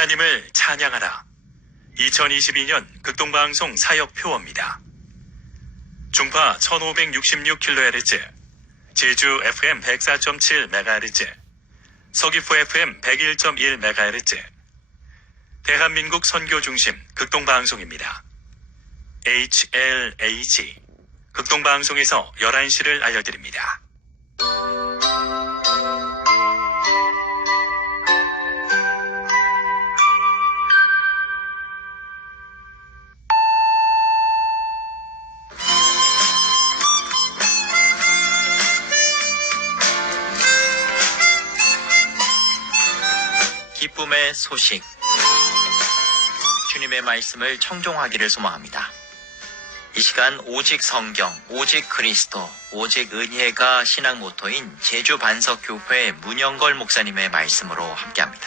하나님을 찬양하라. 2022년 극동방송 사역표어입니다. 중파 1566kHz, 제주 FM 104.7MHz, 서귀포 FM 101.1MHz, 대한민국 선교중심 극동방송입니다. HLAG 극동방송에서 11시를 알려드립니다. 기쁨의 소식. 주님의 말씀을 청종하기를 소망합니다. 이 시간 오직 성경, 오직 그리스도, 오직 은혜가 신앙 모토인 제주 반석교회 문영걸 목사님의 말씀으로 함께합니다.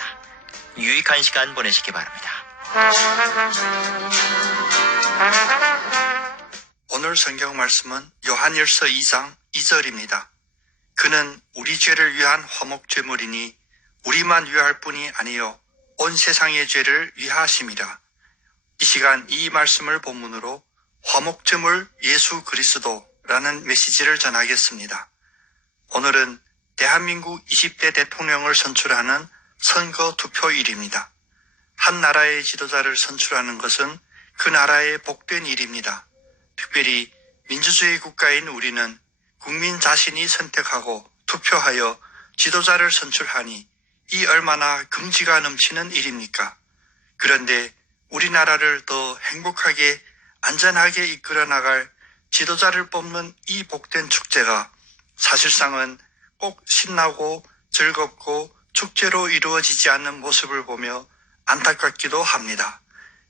유익한 시간 보내시기 바랍니다. 오늘 성경 말씀은 요한일서 2장 2절입니다. 그는 우리 죄를 위한 화목제물이니 우리만 위할 뿐이 아니요 온 세상의 죄를 위하심이라. 이 시간 이 말씀을 본문으로 화목제물 예수 그리스도라는 메시지를 전하겠습니다. 오늘은 대한민국 20대 대통령을 선출하는 선거 투표일입니다. 한 나라의 지도자를 선출하는 것은 그 나라의 복된 일입니다. 특별히 민주주의 국가인 우리는 국민 자신이 선택하고 투표하여 지도자를 선출하니 이 얼마나 긍지가 넘치는 일입니까? 그런데 우리나라를 더 행복하게 안전하게 이끌어 나갈 지도자를 뽑는 이 복된 축제가 사실상은 꼭 신나고 즐겁고 축제로 이루어지지 않는 모습을 보며 안타깝기도 합니다.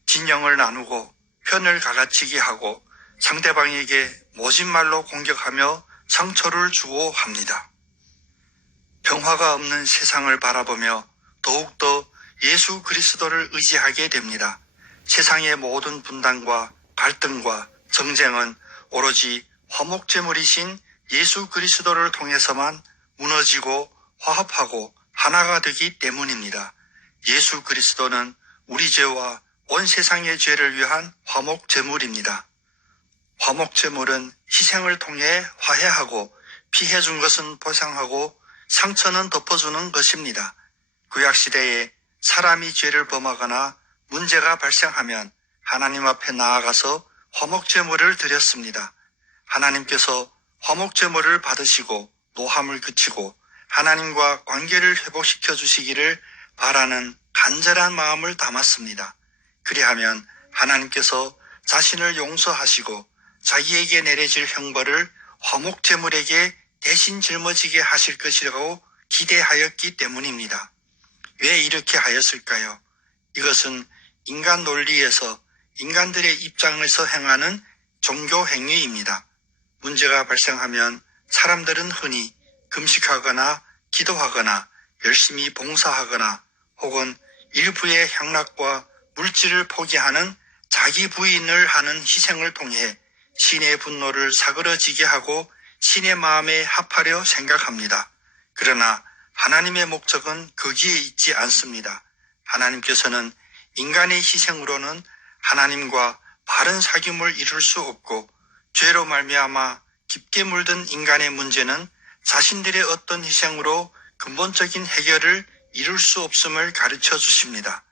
진영을 나누고 편을 갈라치기 하고 상대방에게 모진 말로 공격하며 상처를 주고 합니다. 평화가 없는 세상을 바라보며 더욱더 예수 그리스도를 의지하게 됩니다. 세상의 모든 분단과 갈등과 정쟁은 오로지 화목제물이신 예수 그리스도를 통해서만 무너지고 화합하고 하나가 되기 때문입니다. 예수 그리스도는 우리 죄와 온 세상의 죄를 위한 화목제물입니다. 화목제물은 희생을 통해 화해하고 피해준 것은 보상하고 상처는 덮어주는 것입니다. 구약시대에 사람이 죄를 범하거나 문제가 발생하면 하나님 앞에 나아가서 화목제물을 드렸습니다. 하나님께서 화목제물을 받으시고 노함을 그치고 하나님과 관계를 회복시켜 주시기를 바라는 간절한 마음을 담았습니다. 그리하면 하나님께서 자신을 용서하시고 자기에게 내려질 형벌을 화목제물에게 대신 짊어지게 하실 것이라고 기대하였기 때문입니다. 왜 이렇게 하였을까요? 이것은 인간 논리에서 인간들의 입장에서 행하는 종교 행위입니다. 문제가 발생하면 사람들은 흔히 금식하거나 기도하거나 열심히 봉사하거나 혹은 일부의 향락과 물질을 포기하는 자기 부인을 하는 희생을 통해 신의 분노를 사그러지게 하고 신의 마음에 합하려 생각합니다. 그러나 하나님의 목적은 거기에 있지 않습니다. 하나님께서는 인간의 희생으로는 하나님과 바른 사귐을 이룰 수 없고 죄로 말미암아 깊게 물든 인간의 문제는 자신들의 어떤 희생으로 근본적인 해결을 이룰 수 없음을 가르쳐 주십니다.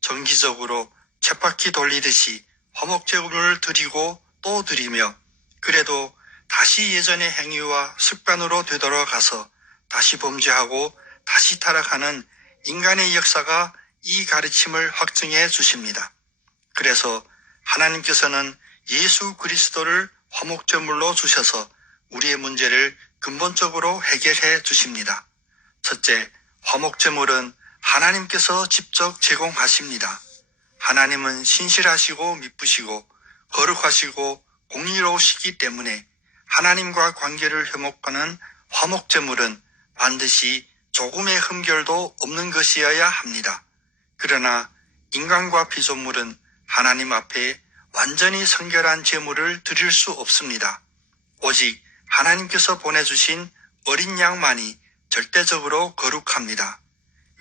정기적으로 쳇바퀴 돌리듯이 화목제물을 드리고 또 드리며 그래도 다시 예전의 행위와 습관으로 되돌아가서 다시 범죄하고 다시 타락하는 인간의 역사가 이 가르침을 확증해 주십니다. 그래서 하나님께서는 예수 그리스도를 화목제물로 주셔서 우리의 문제를 근본적으로 해결해 주십니다. 첫째, 화목제물은 하나님께서 직접 제공하십니다. 하나님은 신실하시고 미쁘시고 거룩하시고 공의로우시기 때문에 하나님과 관계를 회복하는 화목제물은 반드시 조금의 흠결도 없는 것이어야 합니다. 그러나 인간과 피조물은 하나님 앞에 완전히 성결한 제물을 드릴 수 없습니다. 오직 하나님께서 보내주신 어린 양만이 절대적으로 거룩합니다.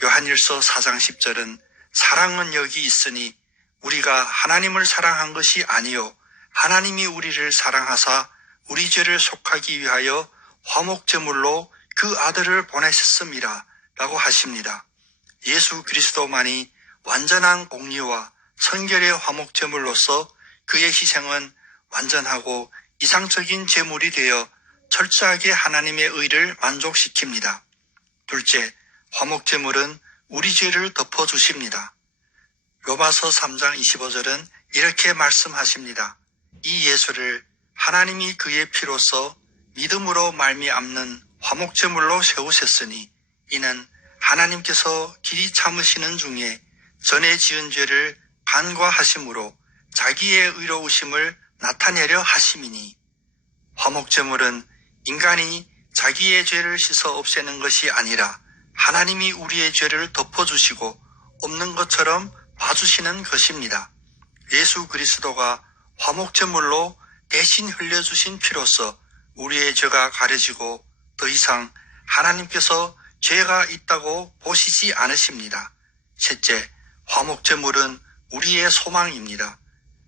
요한일서 4장 10절은 사랑은 여기 있으니 우리가 하나님을 사랑한 것이 아니요 하나님이 우리를 사랑하사 우리 죄를 속하기 위하여 화목제물로 그 아들을 보내셨습니다. 라고 하십니다. 예수 그리스도만이 완전한 공의와 성결의 화목제물로서 그의 희생은 완전하고 이상적인 제물이 되어 철저하게 하나님의 의를 만족시킵니다. 둘째, 화목제물은 우리 죄를 덮어주십니다. 로마서 3장 25절은 이렇게 말씀하십니다. 이 예수를 하나님이 그의 피로써 믿음으로 말미암는 화목제물로 세우셨으니 이는 하나님께서 길이 참으시는 중에 전에 지은 죄를 간과하심으로 자기의 의로우심을 나타내려 하심이니 화목제물은 인간이 자기의 죄를 씻어 없애는 것이 아니라 하나님이 우리의 죄를 덮어주시고 없는 것처럼 봐주시는 것입니다. 예수 그리스도가 화목제물로 대신 흘려주신 피로써 우리의 죄가 가려지고 더 이상 하나님께서 죄가 있다고 보시지 않으십니다. 셋째, 화목제물은 우리의 소망입니다.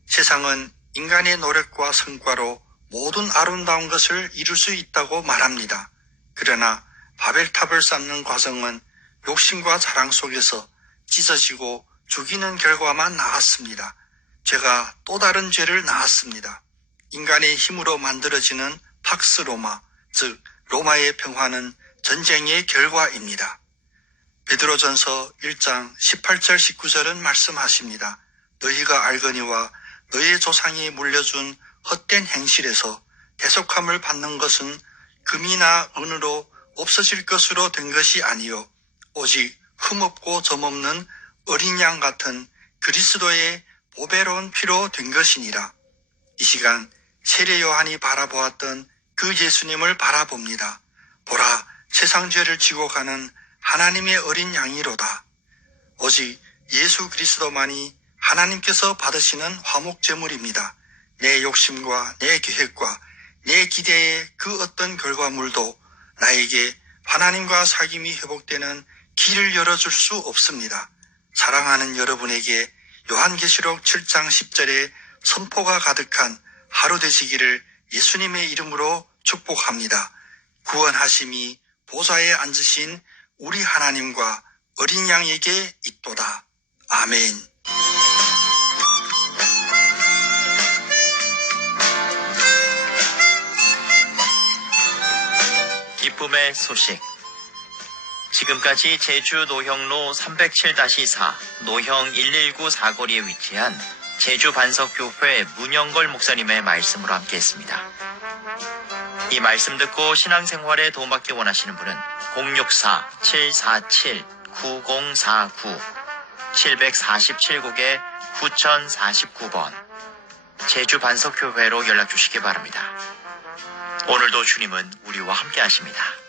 세상은 인간의 노력과 성과로 모든 아름다운 것을 이룰 수 있다고 말합니다. 그러나 바벨탑을 쌓는 과정은 욕심과 자랑 속에서 찢어지고 죽이는 결과만 나왔습니다. 죄가 또 다른 죄를 낳았습니다. 인간의 힘으로 만들어지는 팍스 로마, 즉 로마의 평화는 전쟁의 결과입니다. 베드로전서 1장 18절 19절은 말씀하십니다. 너희가 알거니와 너희의 조상이 물려준 헛된 행실에서 대속함을 받는 것은 금이나 은으로 없어질 것으로 된 것이 아니요 오직 흠없고 점없는 어린 양 같은 그리스도의 보배로운 피로 된 것이니라. 이 시간 세례 요한이 바라보았던 그 예수님을 바라봅니다. 보라, 세상 죄를 지고 가는 하나님의 어린 양이로다. 오직 예수 그리스도만이 하나님께서 받으시는 화목제물입니다. 내 욕심과 내 계획과 내 기대의 그 어떤 결과물도 나에게 하나님과 사귐이 회복되는 길을 열어줄 수 없습니다. 사랑하는 여러분에게 요한계시록 7장 10절에 선포가 가득한 하루 되시기를 예수님의 이름으로 축복합니다. 구원하심이 보좌에 앉으신 우리 하나님과 어린 양에게 있도다. 아멘. 기쁨의 소식. 지금까지 제주 노형로 307-4 노형 119 사거리에 위치한 제주 반석교회 문영걸 목사님의 말씀으로 함께했습니다. 이 말씀 듣고 신앙생활에 도움받기 원하시는 분은 064-747-9049 747국에 9049번 제주 반석교회로 연락 주시기 바랍니다. 오늘도 주님은 우리와 함께 하십니다.